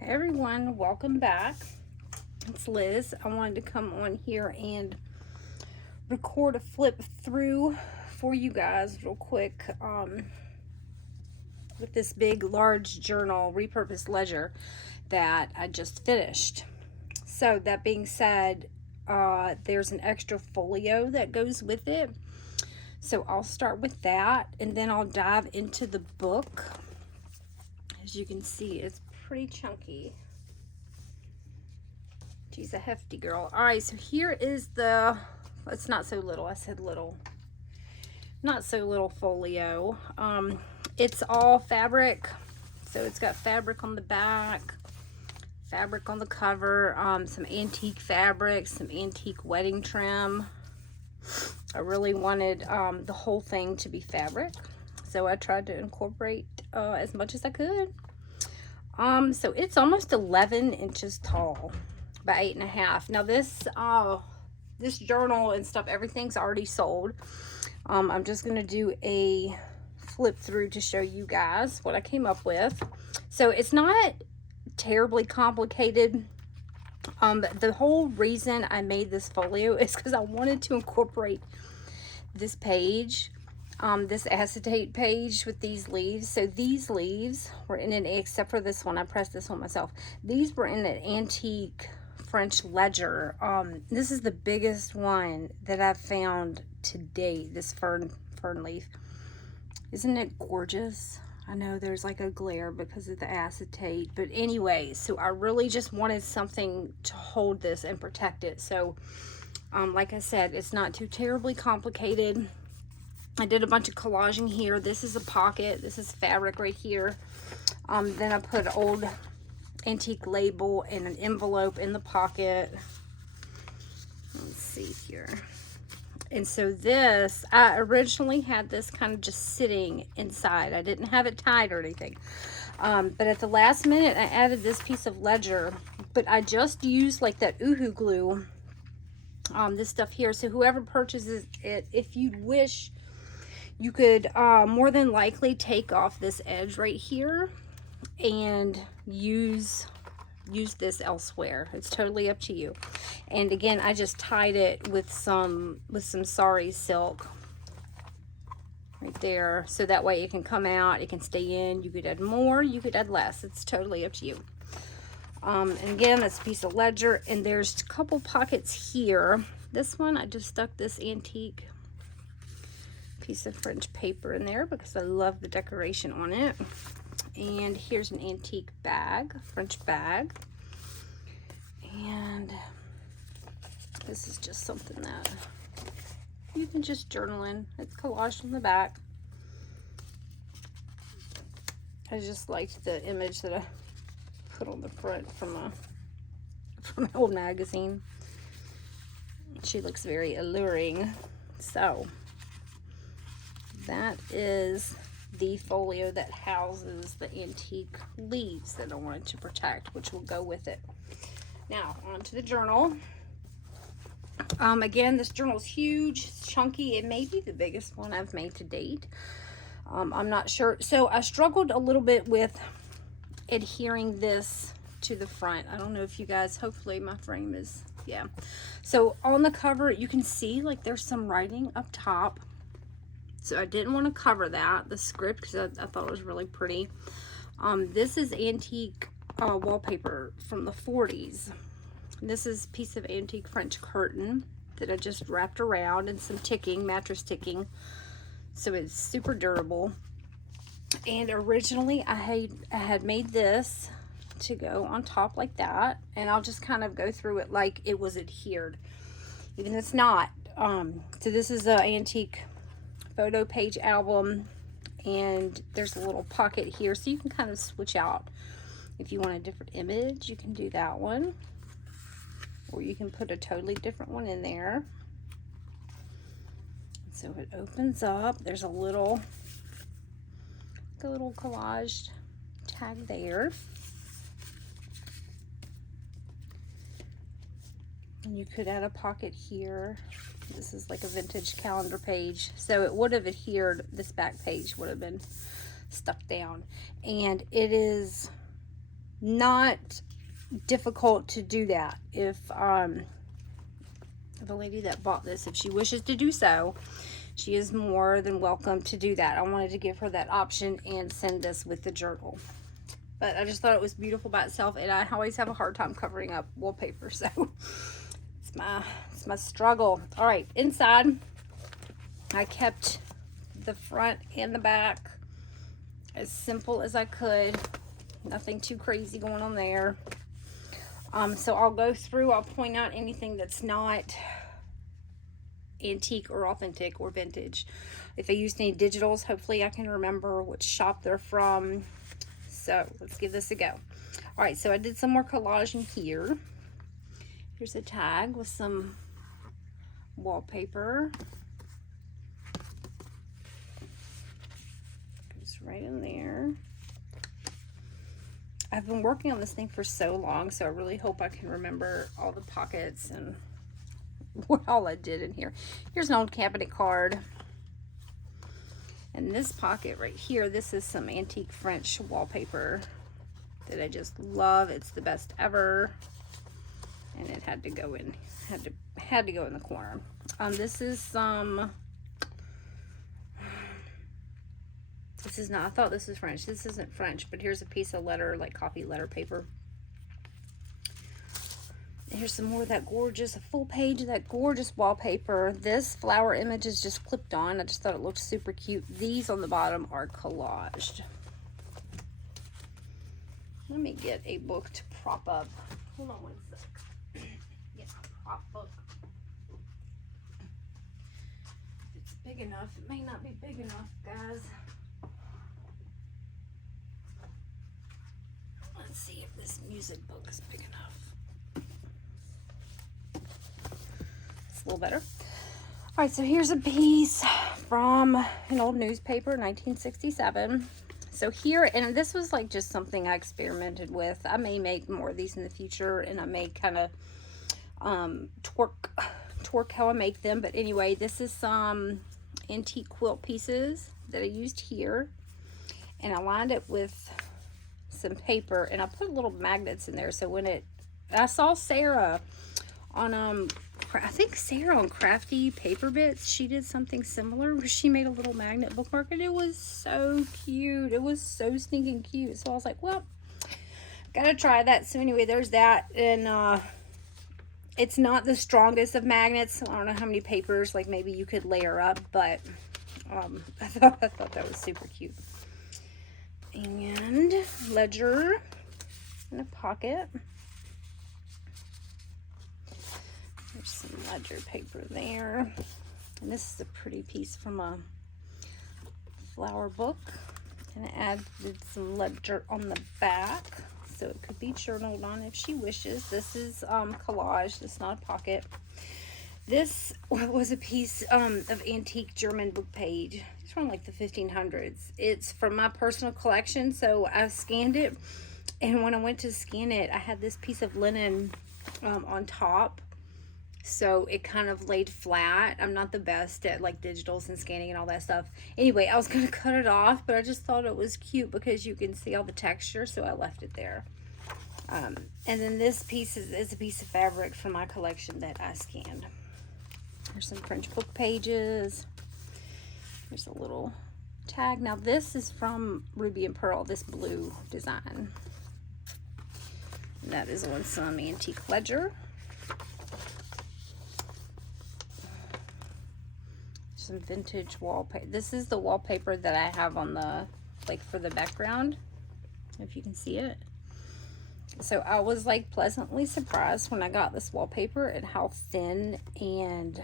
Hey everyone, welcome back. It's Liz. I wanted to come on here and record a flip through for you guys real quick with this big large journal repurposed ledger that I just finished. So that being said, there's an extra folio that goes with it. So I'll start with that and then I'll dive into the book. As you can see, it's pretty chunky. She's a hefty girl. All right, so here is the, it's not so little, I said little, not so little folio. It's all fabric, so it's got fabric on the back, fabric on the cover, some antique fabric, some antique wedding trim. I really wanted the whole thing to be fabric, so I tried to incorporate as much as I could. So it's almost 11 inches tall by 8.5. Now this journal and stuff, everything's already sold. I'm just gonna do a flip through to show you guys what I came up with. So it's not terribly complicated. The whole reason I made this folio is because I wanted to incorporate this page, this acetate page with these leaves. So these leaves were in an, except for this one, I pressed this one myself. These were in an antique French ledger. This is the biggest one that I've found to date, this fern leaf. Isn't it gorgeous? I know there's like a glare because of the acetate, but anyway, so I really just wanted something to hold this and protect it. So like I said, it's not too terribly complicated. I did a bunch of collaging here. This is a pocket, this is fabric right here. Then I put an old antique label and an envelope in the pocket. Let's see here. And so this, I originally had this kind of just sitting inside. I didn't have it tied or anything. But at the last minute, I added this piece of ledger. But I just used like that Uhu glue, this stuff here. So whoever purchases it, if you wish, you could more than likely take off this edge right here and use this elsewhere. It's totally up to you. And again, I just tied it with some sari silk right there, so that way it can come out, it can stay in. You could add more, you could add less. It's totally up to you. And again, that's a piece of ledger, and there's a couple pockets here. This one, I just stuck this antique piece of French paper in there because I love the decoration on it. And here's an antique bag, French bag. And this is just something that you can just journal in. It's collaged on the back. I just liked the image that I put on the front from an old magazine. She looks very alluring. So that is the folio that houses the antique leaves that I wanted to protect, which will go with it. Now onto the journal. Again, this journal is huge, it's chunky. It may be the biggest one I've made to date. I'm not sure. So I struggled a little bit with adhering this to the front. I don't know if you guys, hopefully my frame is, yeah. So on the cover, you can see like there's some writing up top. So I didn't want to cover that, the script, because I thought it was really pretty. This is antique wallpaper from the 40s. This is a piece of antique French curtain that I just wrapped around, and some ticking, mattress ticking. So it's super durable. And originally I had made this to go on top like that, and I'll just kind of go through it like it was adhered, even though it's not. So this is an antique photo page album, and there's a little pocket here, so you can kind of switch out. If you want a different image, you can do that one, or you can put a totally different one in there. So it opens up. There's a little collage tag there. And you could add a pocket here. This is like a vintage calendar page, so it would have adhered. This back page would have been stuck down. And it is not difficult to do that. If the lady that bought this, if she wishes to do so, she is more than welcome to do that. I wanted to give her that option and send this with the journal. But I just thought it was beautiful by itself, and I always have a hard time covering up wallpaper, so it's my struggle. All right, inside, I kept the front and the back as simple as I could. Nothing too crazy going on there. So I'll go through, I'll point out anything that's not antique or authentic or vintage. If I used any digitals, hopefully I can remember which shop they're from. So let's give this a go. All right, so I did some more collage in here. Here's a tag with some wallpaper. Goes right in there. I've been working on this thing for so long, so I really hope I can remember all the pockets and what all I did in here. Here's an old cabinet card. And this pocket right here, this is some antique French wallpaper that I just love. It's the best ever. And it had to go in, had to go in the corner. This is some, this is not, I thought this was French. This isn't French, but here's a piece of letter, like coffee letter paper. Here's some more of that gorgeous, a full page of that gorgeous wallpaper. This flower image is just clipped on. I just thought it looked super cute. These on the bottom are collaged. Let me get a book to prop up. Hold on one sec. Get a prop book. If it's big enough, it may not be big enough, guys. Let's see if this music book is big enough. A little better. All right, so here's a piece from an old newspaper, 1967. So here, and this was like just something I experimented with. I may make more of these in the future, and I may kind of twerk how I make them. But anyway, this is some antique quilt pieces that I used here, and I lined it with some paper, and I put little magnets in there. So when I saw Sarah on I think Sarah on Crafty Paper Bits, she did something similar where she made a little magnet bookmark, and it was so cute. It was so stinking cute. So I was like, well, gotta try that. So anyway, there's that. And it's not the strongest of magnets. I don't know how many papers, like maybe you could layer up, but I thought that was super cute. And ledger in a pocket. There's some ledger paper there. And this is a pretty piece from a flower book. And I added some ledger on the back, so it could be journaled on if she wishes. This is collage. This is not a pocket. This was a piece of antique German book page. It's from like the 1500s. It's from my personal collection, so I scanned it. And when I went to scan it, I had this piece of linen on top. So it kind of laid flat. I'm not the best at like digitals and scanning and all that stuff. Anyway, I was going to cut it off, but I just thought it was cute because you can see all the texture, so I left it there. And then this piece is a piece of fabric from my collection that I scanned. There's some French book pages. There's a little tag. Now this is from Ruby and Pearl, this blue design. And that is on some antique ledger. Some vintage wallpaper. This is the wallpaper that I have on the, like for the background, if you can see it. So I was like pleasantly surprised when I got this wallpaper at how thin and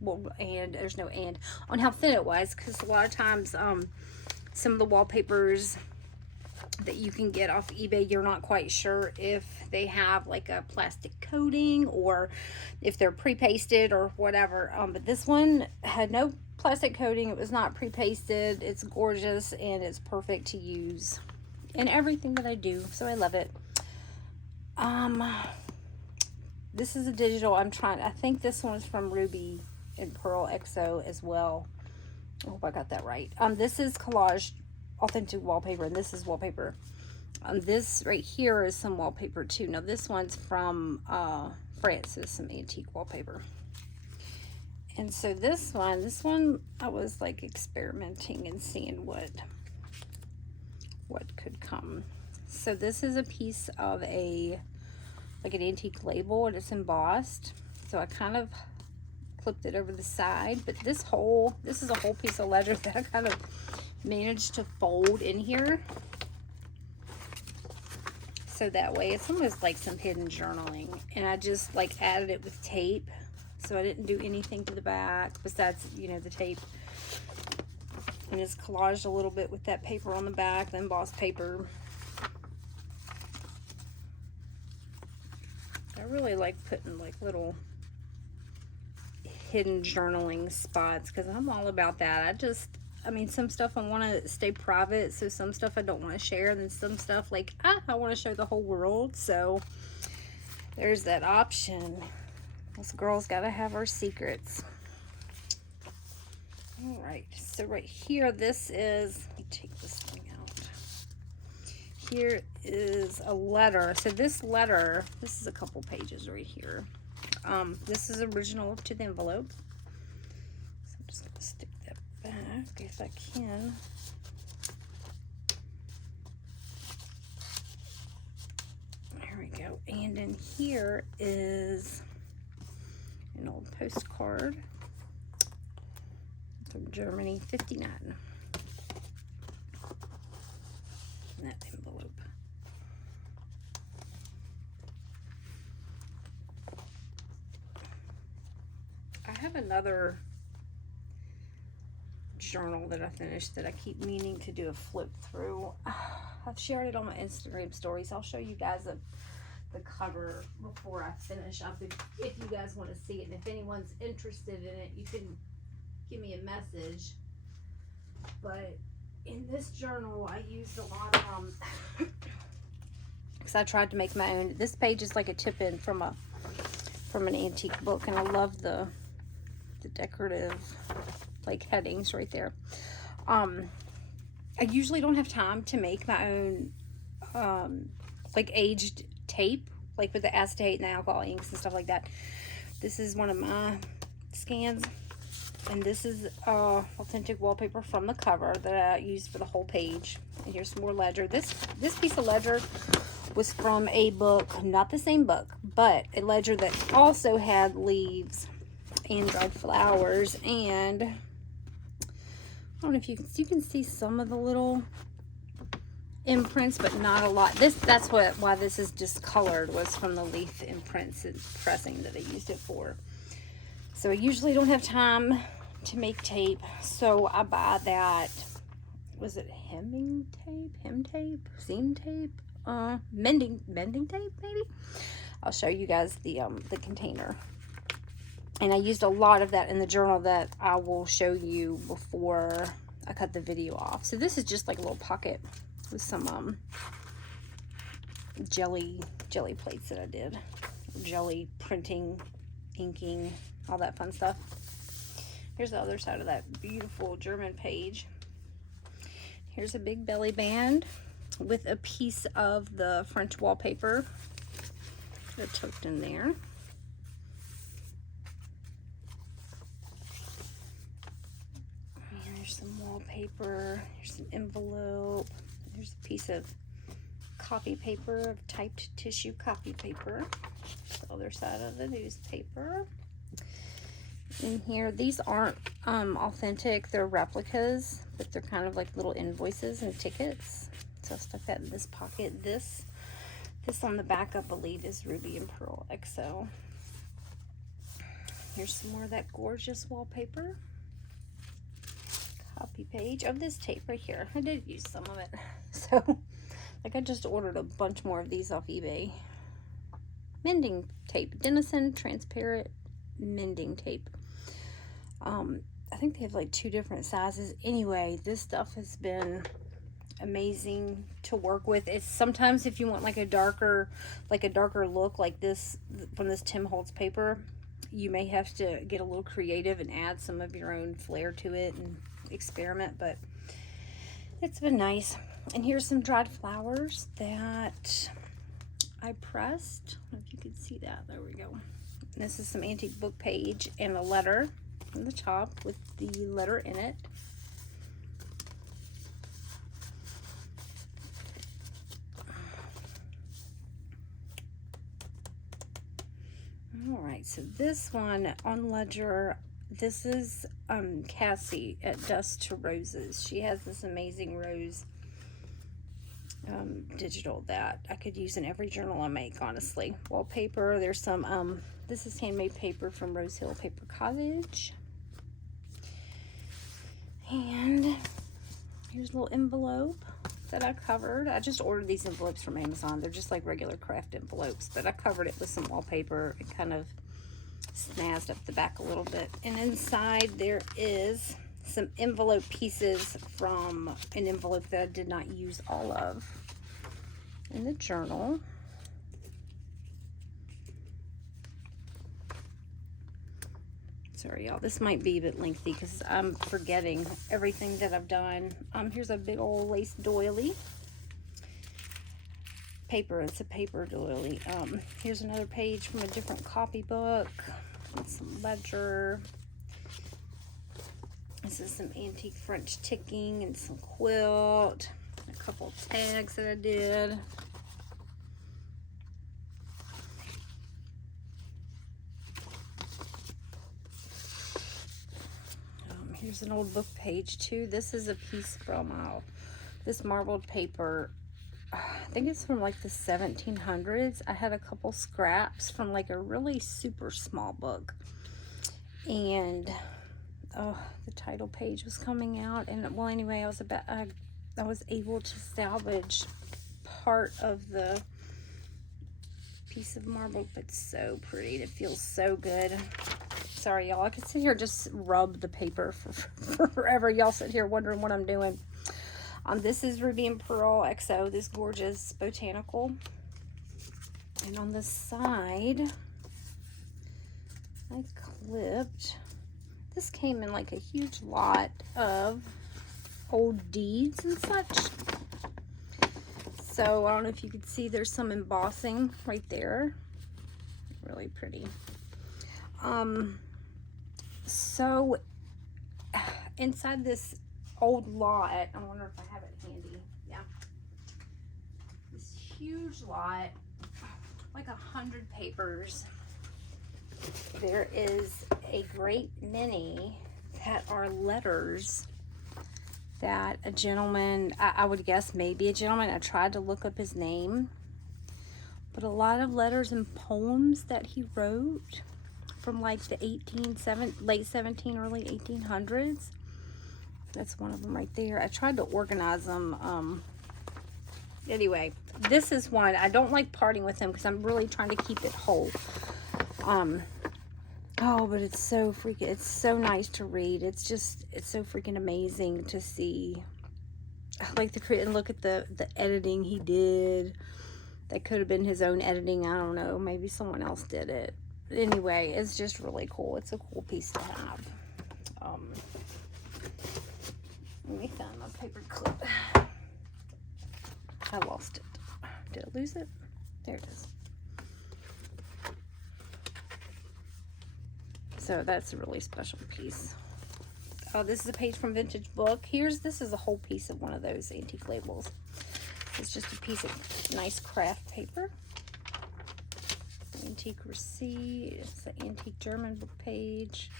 there's no and on how thin it was, because a lot of times some of the wallpapers that you can get off eBay, you're not quite sure if they have like a plastic coating or if they're pre-pasted or whatever. But this one had no plastic coating. It was not pre-pasted. It's gorgeous and it's perfect to use in everything that I do. So I love it. This is a digital. I think this one's from Ruby and Pearl XO as well. I hope I got that right. This is collage authentic wallpaper, and this is wallpaper This right here is some wallpaper too. Now this one's from France. It's some antique wallpaper. And so this one I was like experimenting and seeing what could come. So this is a piece of like an antique label, and it's embossed. So I kind of clipped it over the side, but this is a whole piece of ledger that I kind of managed to fold in here. So that way it's almost like some hidden journaling, and I just like added it with tape. So I didn't do anything to the back besides, you know, the tape. And it's collaged a little bit with that paper on the back, the embossed paper. I really like putting like little hidden journaling spots because I'm all about that. I mean, some stuff I want to stay private, so some stuff I don't want to share, and then some stuff like, I want to show the whole world. So there's that option. Us girls gotta have our secrets. All right, so right here, this is, let me take this thing out. Here is a letter. So this letter, this is a couple pages right here. This is original to the envelope. So I'm just gonna stick that back if I can. There we go. And in here is an old postcard from Germany, 59. In that envelope. I have another journal that I finished that I keep meaning to do a flip through. I've shared it on my Instagram stories. I'll show you guys the cover before I finish up if you guys want to see it, and if anyone's interested in it, you can give me a message. But in this journal I used a lot of because I tried to make my own. This page is like a tip-in from an antique book, and I love the decorative like headings right there. I usually don't have time to make my own like aged tape, like with the acetate and the alcohol inks and stuff like that. This is one of my scans, and this is authentic wallpaper from the cover that I used for the whole page. And here's some more ledger. This piece of ledger was from a book, not the same book, but a ledger that also had leaves and dried flowers, and I don't know if you can see some of the little imprints, but not a lot. That's why this is discolored, was from the leaf imprints and pressing that I used it for. So I usually don't have time to make tape, so I buy that, was it hem tape, seam tape, mending tape maybe. I'll show you guys the container. And I used a lot of that in the journal that I will show you before I cut the video off. So this is just like a little pocket with some jelly plates that I did. Jelly printing, inking, all that fun stuff. Here's the other side of that beautiful German page. Here's a big belly band with a piece of the French wallpaper that's tucked in there. There's some wallpaper, here's some envelope, there's a piece of copy paper, of typed tissue copy paper. The other side of the newspaper. In here, these aren't authentic, they're replicas, but they're kind of like little invoices and tickets. So I stuck that in this pocket. This on the back, I believe, is Ruby and Pearl XO. Here's some more of that gorgeous wallpaper. Copy page of this tape right here. I did use some of it. So, like, I just ordered a bunch more of these off eBay. Mending tape. Denison transparent mending tape. I think they have like 2 different sizes. Anyway, this stuff has been amazing to work with. It's sometimes if you want like a darker look like this from this Tim Holtz paper, you may have to get a little creative and add some of your own flair to it and experiment, but it's been nice. And here's some dried flowers that I pressed. I don't know if you can see that. There we go. This is some antique book page and a letter on the top with the letter in it. All right, so this one on Ledger, this is Cassie at Dust to Roses. She has this amazing rose digital that I could use in every journal I make, honestly. Wallpaper, there's some, this is handmade paper from Rose Hill Paper Cottage. And here's a little envelope that I covered. I just ordered these envelopes from Amazon. They're just like regular craft envelopes, but I covered it with some wallpaper and kind of snazzed up the back a little bit. And inside there is some envelope pieces from an envelope that I did not use all of in the journal. Sorry, y'all, this might be a bit lengthy because I'm forgetting everything that I've done. Here's a big old lace doily. Paper, it's a paper doily. Here's another page from a different copybook. Some ledger. This is some antique French ticking and some quilt. A couple tags that I did. Here's an old book page too. This is a piece from this marbled paper. I think it's from like the 1700s. I had a couple scraps from like a really super small book. And oh, the title page was coming out. And well, anyway, I was able to salvage part of the piece of marble, but so pretty. It feels so good. Sorry, y'all. I could sit here just rub the paper for forever. Y'all sit here wondering what I'm doing. This is Ruby and Pearl XO, this gorgeous botanical. And on the side, I clipped. This came in like a huge lot of old deeds and such. So I don't know if you could see, there's some embossing right there. Really pretty. So inside this old lot, I wonder if I have it handy. Yeah. This huge lot, like 100 papers. There is a great many that are letters that a gentleman, I would guess maybe a gentleman, I tried to look up his name, but a lot of letters and poems that he wrote from like the late 17, early 1800s. That's one of them right there. I tried to organize them. Anyway, this is one. I don't like parting with them because I'm really trying to keep it whole. Oh, but it's so freaking, it's so nice to read. It's so freaking amazing to see. Like and look at the editing he did. That could have been his own editing. I don't know. Maybe someone else did it. Anyway, it's just really cool. It's a cool piece to have. Let me find my paper clip. I lost it. Did I lose it? There it is. So that's a really special piece. Oh, this is a page from Vintage Book. This is a whole piece of one of those antique labels. It's just a piece of nice craft paper. Antique receipt. It's the antique German book page.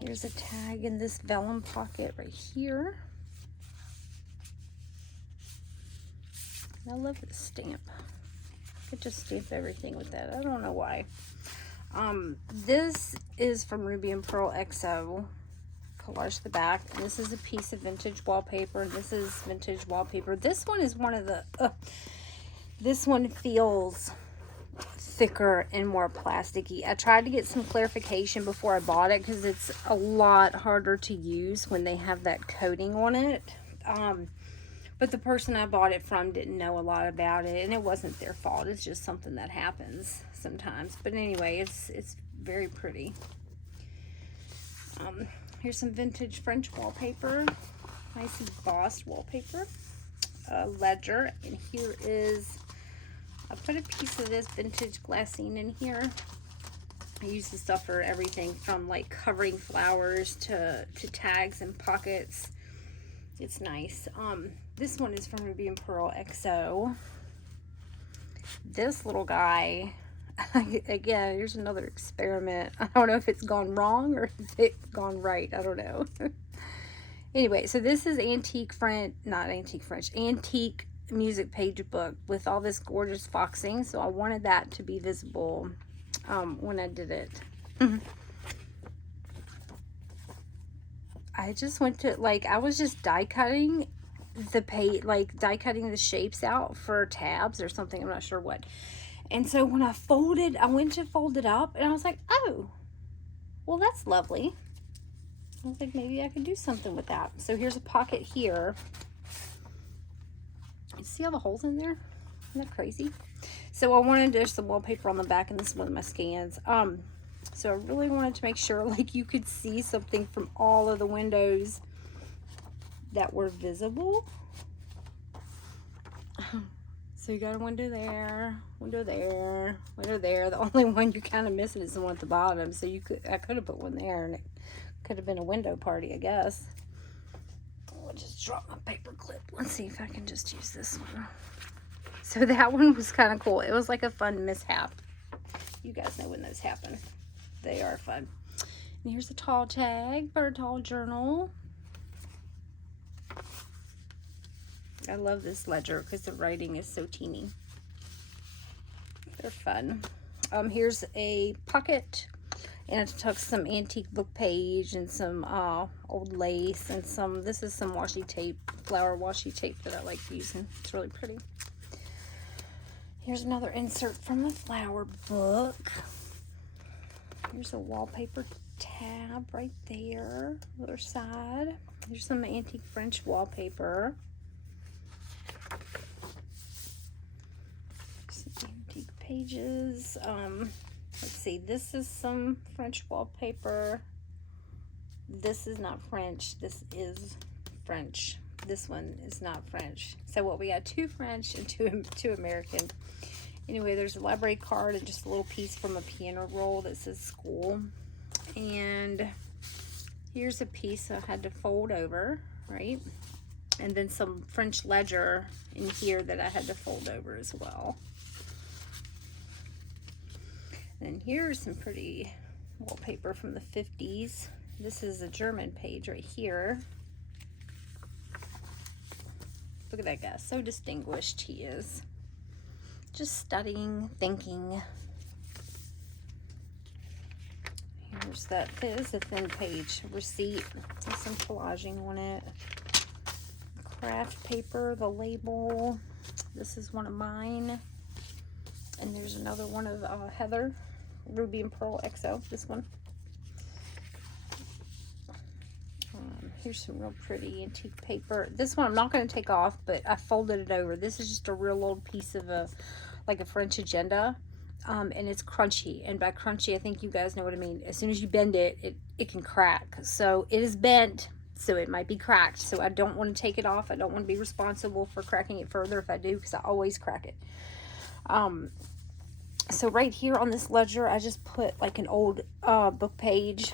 Here's a tag in this vellum pocket right here. I love this stamp. I could just stamp everything with that. I don't know why. This is from Ruby and Pearl XO. Collage the back. And this is a piece of vintage wallpaper. This is vintage wallpaper. This one is one of the... this one feels thicker and more plasticky. I tried to get some clarification before I bought it because it's a lot harder to use when they have that coating on it. But the person I bought it from didn't know a lot about it, and it wasn't their fault. It's just something that happens sometimes. But anyway, it's very pretty. Here's some vintage French wallpaper. Nice embossed wallpaper. Ledger, and here is, I put a piece of this vintage glassine in here. I use this stuff for everything from like covering flowers to tags and pockets. It's nice. This one is from Ruby and Pearl XO. This little guy, again, here's another experiment. I don't know if it's gone wrong or if it's gone right. I don't know. Anyway, so this is antique music page book with all this gorgeous foxing. So I wanted that to be visible when I did it. I just went to, like, I was just die cutting the page, like die cutting the shapes out for tabs or something. I'm not sure what. And so when I went to fold it up and I was like, oh, well, that's lovely. I was like, maybe I could do something with that. So here's a pocket here. You see all the holes in there? Isn't that crazy? So I wanted there's some wallpaper on the back, and this is one of my scans. So I really wanted to make sure like you could see something from all of the windows that were visible. So you got a window there, window there, window there. The only one you're kind of missing is the one at the bottom. So I could have put one there, and it could have been a window party, I guess. I'll just drop my paper clip. Let's see if I can just use this one. So that one was kind of cool. It was like a fun mishap. You guys know when those happen. They are fun. And here's a tall tag for a tall journal. I love this ledger because the writing is so teeny. They're fun. Here's a pocket, and it took some antique book page and some old lace and some, this is some washi tape, flower washi tape that I like using. It's really pretty. Here's another insert from the flower book. Here's a wallpaper tab right there, other side. Here's some antique French wallpaper. Some antique pages. Let's see, this is some French wallpaper. This is not French, this is French. This one is not French. So what, we got 2 French and two American. Anyway, there's a library card and just a little piece from a piano roll that says school. And here's a piece I had to fold over, right? And then some French ledger in here that I had to fold over as well. And here's some pretty wallpaper from the 50s. This is a German page right here. Look at that guy, so distinguished he is. Just studying, thinking. Here's that, this is a thin page receipt. There's some collaging on it. Craft paper, the label. This is one of mine. And there's another one of Heather, Ruby and Pearl XO, this one. Here's some real pretty antique paper. This one I'm not going to take off, but I folded it over. This is just a real old piece of like a French agenda, and it's crunchy. And by crunchy, I think you guys know what I mean. As soon as you bend it, it can crack. So it is bent, so it might be cracked. So I don't want to take it off. I don't want to be responsible for cracking it further if I do, because I always crack it. So right here on this ledger, I just put like an old book page,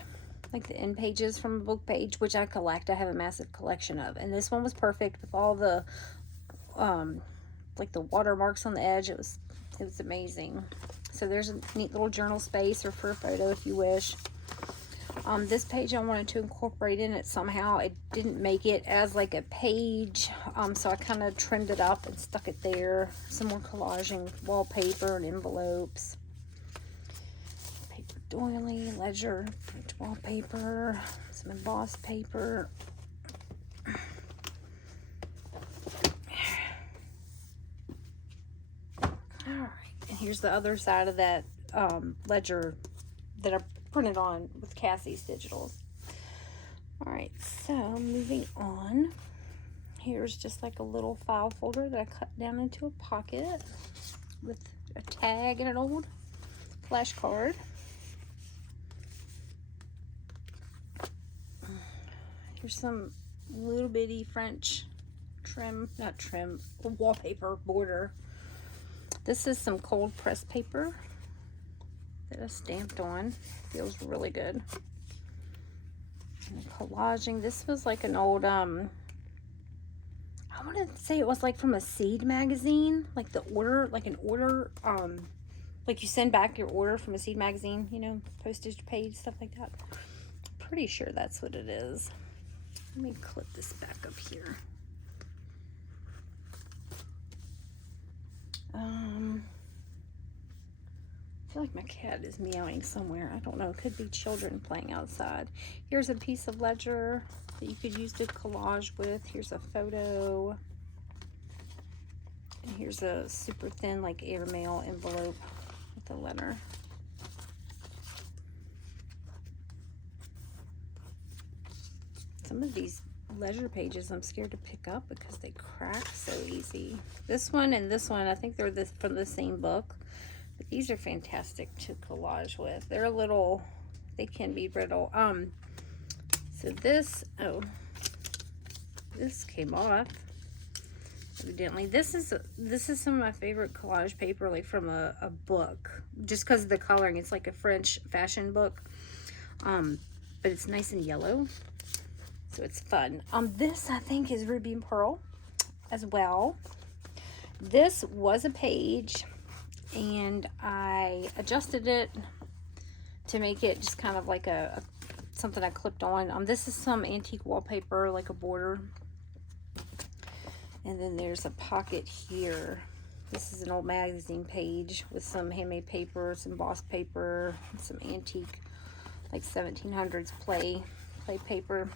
like the end pages from a book page, which I collect. I have a massive collection of, and this one was perfect with all the like the watermarks on the edge. It was amazing. So there's a neat little journal space, or for a photo if you wish. This page I wanted to incorporate in it somehow. It didn't make it as like a page, so I kind of trimmed it up and stuck it there. Some more collaging with wallpaper and envelopes. Paper doily, ledger, French wallpaper, some embossed paper. Alright, and here's the other side of that ledger that I printed on with Cassie's digitals. Alright, so moving on. Here's just like a little file folder that I cut down into a pocket with a tag and an old flashcard. Here's some little bitty French trim, not trim, wallpaper border. This is some cold pressed paper that I stamped on. Feels really good. And collaging. This was like an old, I want to say it was like from a Seed magazine, like the order, like an order, like you send back your order from a Seed magazine, you know, postage paid, stuff like that. Pretty sure that's what it is. Let me clip this back up here. I feel like my cat is meowing somewhere. I don't know. It could be children playing outside. Here's a piece of ledger that you could use to collage with. Here's a photo. And here's a super thin, like, airmail envelope with a letter. Some of these ledger pages I'm scared to pick up because they crack so easy. This one and this one, I think they're from the same book. But these are fantastic to collage with. They're a little, they can be brittle. So this, oh, this came off. Evidently, this is some of my favorite collage paper, like from a book, just because of the coloring. It's like a French fashion book, but it's nice and yellow, so it's fun. This I think is Ruby and Pearl as well. This was a page, and I adjusted it to make it just kind of like a something I clipped on. This is some antique wallpaper, like a border. And then there's a pocket here. This is an old magazine page with some handmade paper, some embossed paper, some antique, like 1700s play paper,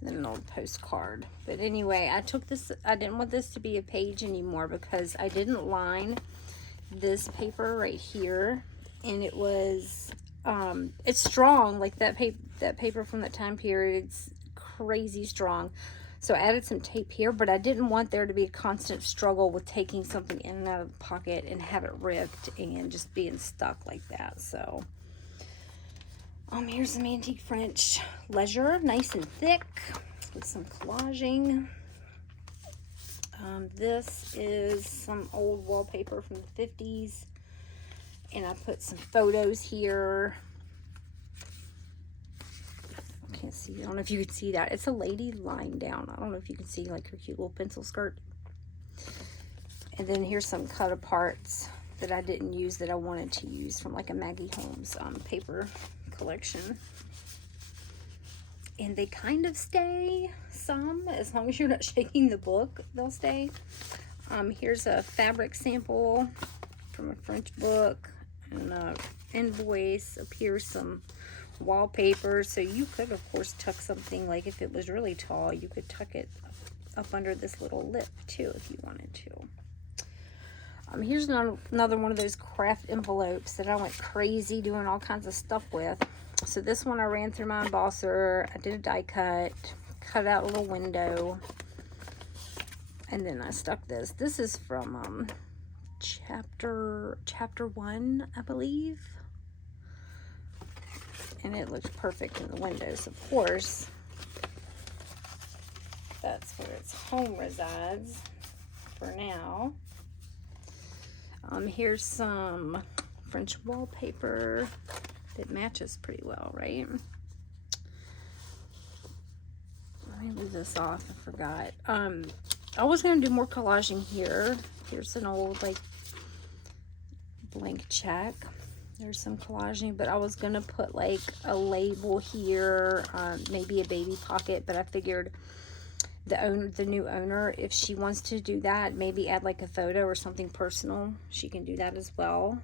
and then an old postcard. But anyway, I took this, I didn't want this to be a page anymore because I didn't line this paper right here, and it was, it's strong, like that paper from that time period, it's crazy strong. So I added some tape here, but I didn't want there to be a constant struggle with taking something in and out of the pocket and have it ripped and just being stuck like that. So here's some antique French ledger, nice and thick with some collaging. This is some old wallpaper from the 50s, and I put some photos here. Can't see, I don't know if you can see that. It's a lady lying down. I don't know if you can see like her cute little pencil skirt. And then here's some cut aparts that I didn't use that I wanted to use from like a Maggie Holmes paper collection. And they kind of stay, some, as long as you're not shaking the book, they'll stay. Here's a fabric sample from a French book, and an invoice. Up here's some wallpaper. So you could of course tuck something, like if it was really tall, you could tuck it up under this little lip too if you wanted to. Here's another one of those craft envelopes that I went crazy doing all kinds of stuff with. So this one I ran through my embosser, I did a die cut out a little window, and then I stuck this. This is from chapter 1, I believe. And it looks perfect in the windows, of course. That's where its home resides for now. Here's some French wallpaper that matches pretty well, right? Let me leave this off, I forgot. I was gonna do more collaging here. Here's an old like blank check. There's some collaging, but I was gonna put like a label here, maybe a baby pocket, but I figured the new owner, if she wants to do that, maybe add like a photo or something personal, she can do that as well.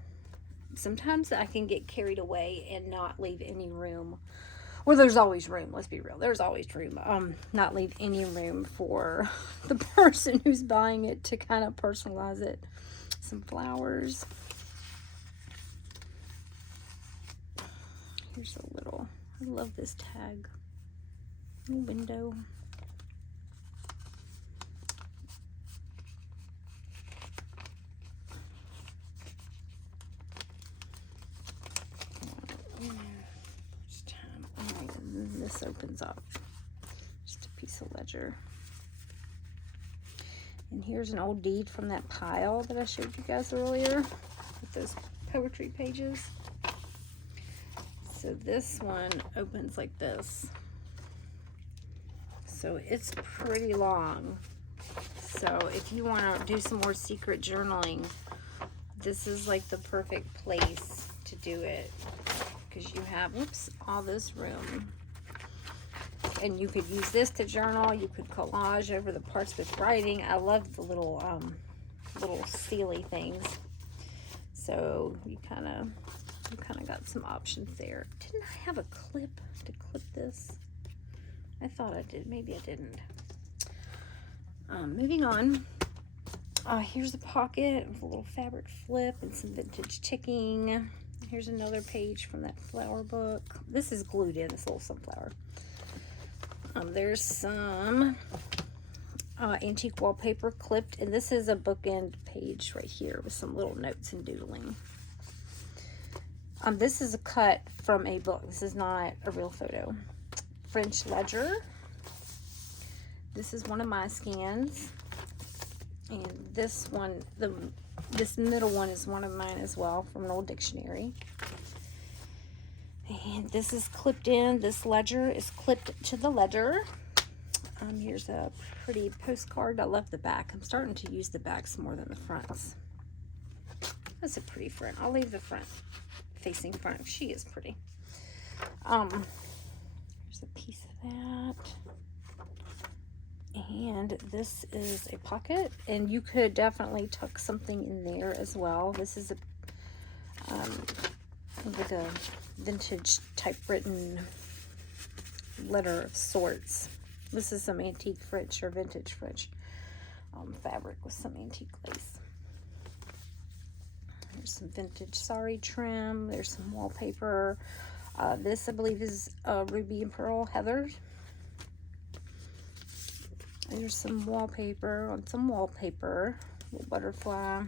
Sometimes I can get carried away and not leave any room. Well, there's always room, let's be real. There's always room. Not leave any room for the person who's buying it to kind of personalize it. Some flowers. Here's a little, I love this tag. Window. This opens up. Just a piece piece of ledger. And here's an old deed from that pile that I showed you guys earlier with those poetry pages. So this one opens like this. So it's pretty long. So if you want to do some more secret journaling, this is like the perfect place to do it, because you have, whoops, all this room. And you could use this to journal. You could collage over the parts with writing. I love the little sealy things. So you kind of got some options there. Didn't I have a clip to clip this? I thought I did. Maybe I didn't. Moving on. Here's a pocket with a little fabric flip and some vintage ticking. Here's another page from that flower book. This is glued in, this little sunflower. There's some antique wallpaper clipped, and this is a bookend page right here with some little notes and doodling. This is a cut from a book. This is not a real photo. French ledger. This is one of my scans, and this one, this middle one is one of mine as well, from an old dictionary. And this is clipped in. This ledger is clipped to the ledger. Here's a pretty postcard. I love the back. I'm starting to use the backs more than the fronts. That's a pretty front. I'll leave the front facing front. She is pretty. Here's a piece of that. And this is a pocket, and you could definitely tuck something in there as well. This is a like a vintage typewritten letter of sorts. This is some antique French or vintage French fabric with some antique lace. There's some vintage sari trim. There's some wallpaper. This, I believe, is Ruby and Pearl Heather. There's some wallpaper on some wallpaper. Little butterfly.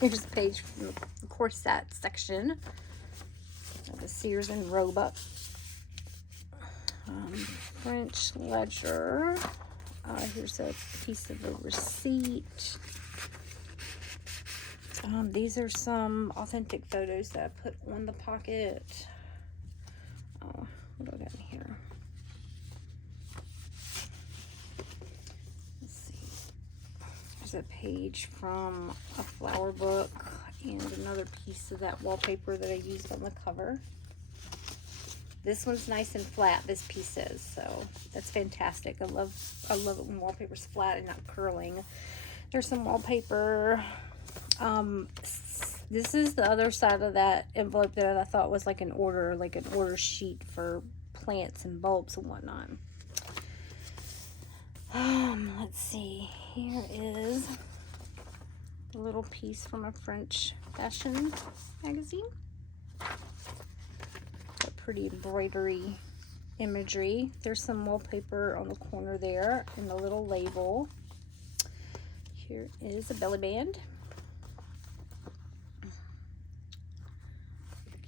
Here's a page from the corset section of the Sears and Roebuck. French ledger. Here's a piece of a receipt. These are some authentic photos that I put on the pocket. What do I got in here? Let's see. There's a page from a flower book and another piece of that wallpaper that I used on the cover. This one's nice and flat, this piece is, so that's fantastic. I love it when wallpaper's flat and not curling. There's some wallpaper. This is the other side of that envelope that I thought was like an order sheet for plants and bulbs and whatnot. Let's see. Here is a little piece from a French fashion magazine. A pretty embroidery imagery. There's some wallpaper on the corner there and a little label. Here is a belly band.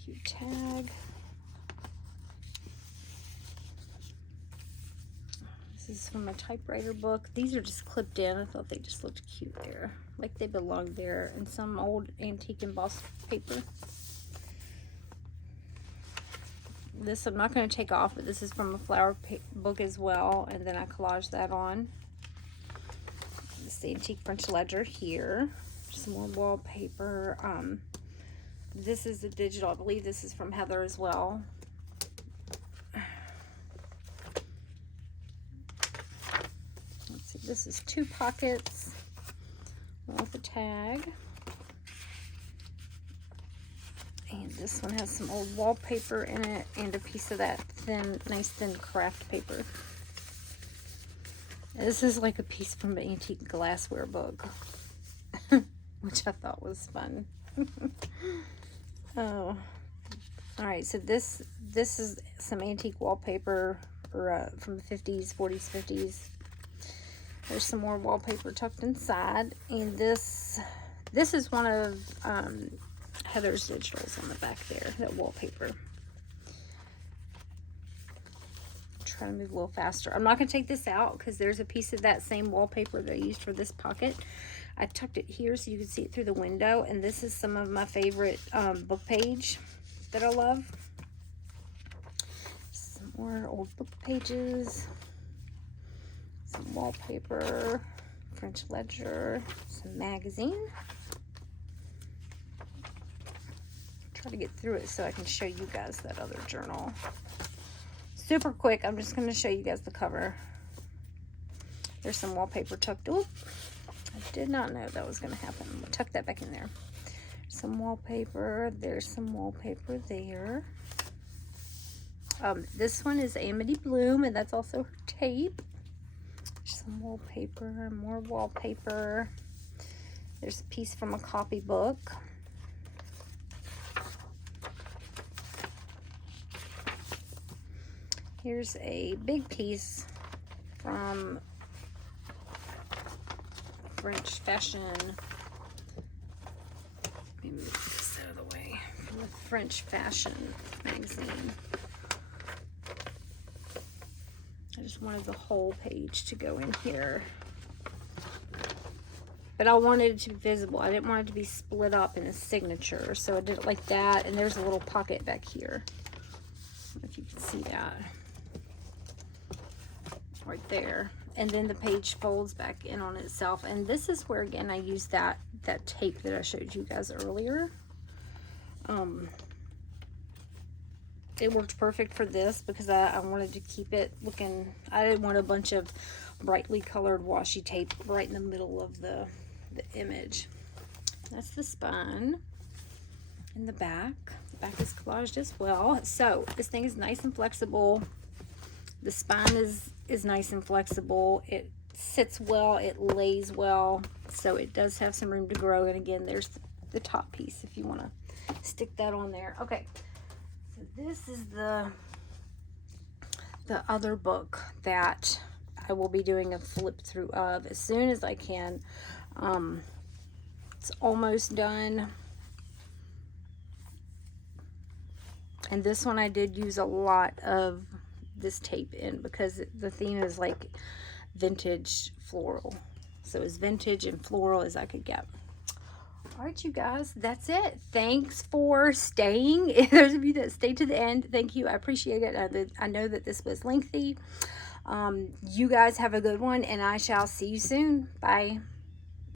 Cute tag. This is from a typewriter book. These are just clipped in. I thought they just looked cute there, like they belonged there. And some old antique embossed paper. This I'm not going to take off, but this is from a flower book as well, and then I collaged that on. This is the antique French ledger here. Some more wallpaper. This is the digital. I believe this is from Heather as well. Let's see. This is two pockets. One with a tag. And this one has some old wallpaper in it and a piece of that nice thin craft paper. This is like a piece from an antique glassware book, which I thought was fun. Oh, all right. So this is some antique wallpaper from the 50s, 40s, 50s. There's some more wallpaper tucked inside, and this is one of Heather's digitals on the back there. That wallpaper. try to move a little faster. I'm not going to take this out because there's a piece of that same wallpaper that I used for this pocket. I tucked it here so you can see it through the window. And this is some of my favorite book page that I love. Some more old book pages. Some wallpaper. French ledger. Some magazine. Try to get through it so I can show you guys that other journal. Super quick, I'm just going to show you guys the cover. There's some wallpaper tucked. Oh, I did not know that was going to happen. I'm going to tuck that back in there. Some wallpaper. There's some wallpaper there. This one is Amity Bloom, and that's also her tape. Some wallpaper, more wallpaper. There's a piece from a copybook. Here's a big piece from French fashion. Let me move this out of the way. From the French fashion magazine. I just wanted the whole page to go in here. But I wanted it to be visible. I didn't want it to be split up in a signature. So I did it like that. And there's a little pocket back here. I don't know if you can see that. Right there. And then the page folds back in on itself. And this is where, again, I used that tape that I showed you guys earlier. It worked perfect for this because I wanted to keep it looking, I didn't want a bunch of brightly colored washi tape right in the middle of the image. That's the spine. In the back. The back is collaged as well. So this thing is nice and flexible. The spine is nice and flexible. It sits well. It lays well. So it does have some room to grow. And again, there's the top piece if you want to stick that on there. Okay. So this is the other book that I will be doing a flip through of as soon as I can. It's almost done. And this one I did use a lot of this tape in because the theme is like vintage floral. So as vintage and floral as I could get. All right, you guys, that's it. Thanks for staying. Those of you that stayed to the end, thank you. I appreciate it. I know that this was lengthy. You guys have a good one, and I shall see you soon. Bye.